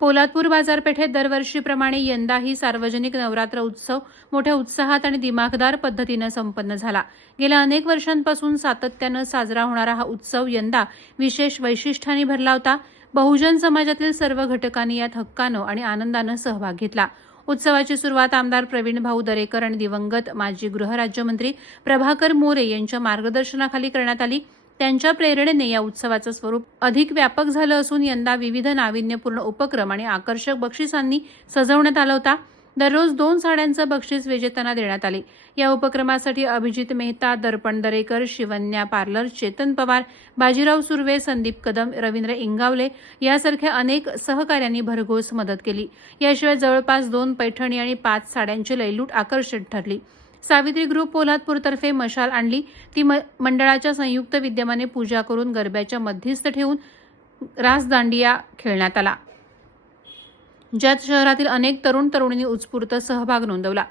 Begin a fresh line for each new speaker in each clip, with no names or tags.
पोलादपूर बाजारपेठेत दरवर्षीप्रमाणे यंदाही सार्वजनिक नवरात्र उत्सव मोठ्या उत्साहात आणि दिमाखदार पद्धतीनं संपन्न झाला. गेल्या अनेक वर्षांपासून सातत्यानं साजरा होणारा हा उत्सव यंदा विशेष वैशिष्ट्याने भरला होता. बहुजन समाजातील सर्व घटकांनी यात हक्कानं आणि आनंदानं सहभाग घेतला. उत्सवाची सुरुवात आमदार प्रवीण भाऊ दरेकर आणि दिवंगत माजी गृहराज्यमंत्री प्रभाकर मोरे यांच्या मार्गदर्शनाखाली करण्यात आली. त्यांच्या प्रेरणेने या उत्सवाचं स्वरूप अधिक व्यापक झालं असून यंदा विविध नाविन्यपूर्ण उपक्रम आणि आकर्षक बक्षिसांनी सजवण्यात आला होता. दररोज दोन साड्यांचं बक्षीस विजेत्यांना देण्यात आले. या उपक्रमासाठी अभिजित मेहता दर्पण दरेकर शिवन्या पार्लर चेतन पवार बाजीराव सुर्वे संदीप कदम रवींद्र इंगावले यासारख्या अनेक सहकाऱ्यांनी भरघोस मदत केली. याशिवाय जवळपास दोन पैठणी आणि पाच साड्यांची लयलूट आकर्षक ठरली. सावित्री ग्रुप पोलादपूरतर्फे मशाल आणली. ती म- मंडळाच्या संयुक्त विद्यमाने पूजा करून गरब्याच्या मध्यस्थ ठेवून रासदांडिया खेळण्यात आला. ज्यात शहरातील अनेक तरुण तरुणींनी उत्स्फूर्त सहभाग नोंदवला.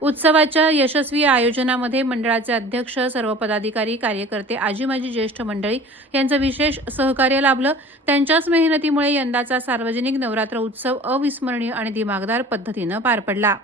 उत्सवाच्या यशस्वी आयोजनामध्ये मंडळाचे अध्यक्ष सर्व पदाधिकारी कार्यकर्ते आजी माजी ज्येष्ठ मंडळी यांचं विशेष सहकार्य लाभलं. त्यांच्याच मेहनतीमुळे यंदाचा सार्वजनिक नवरात्र उत्सव अविस्मरणीय आणि दिमागदार पद्धतीनं पार पडला.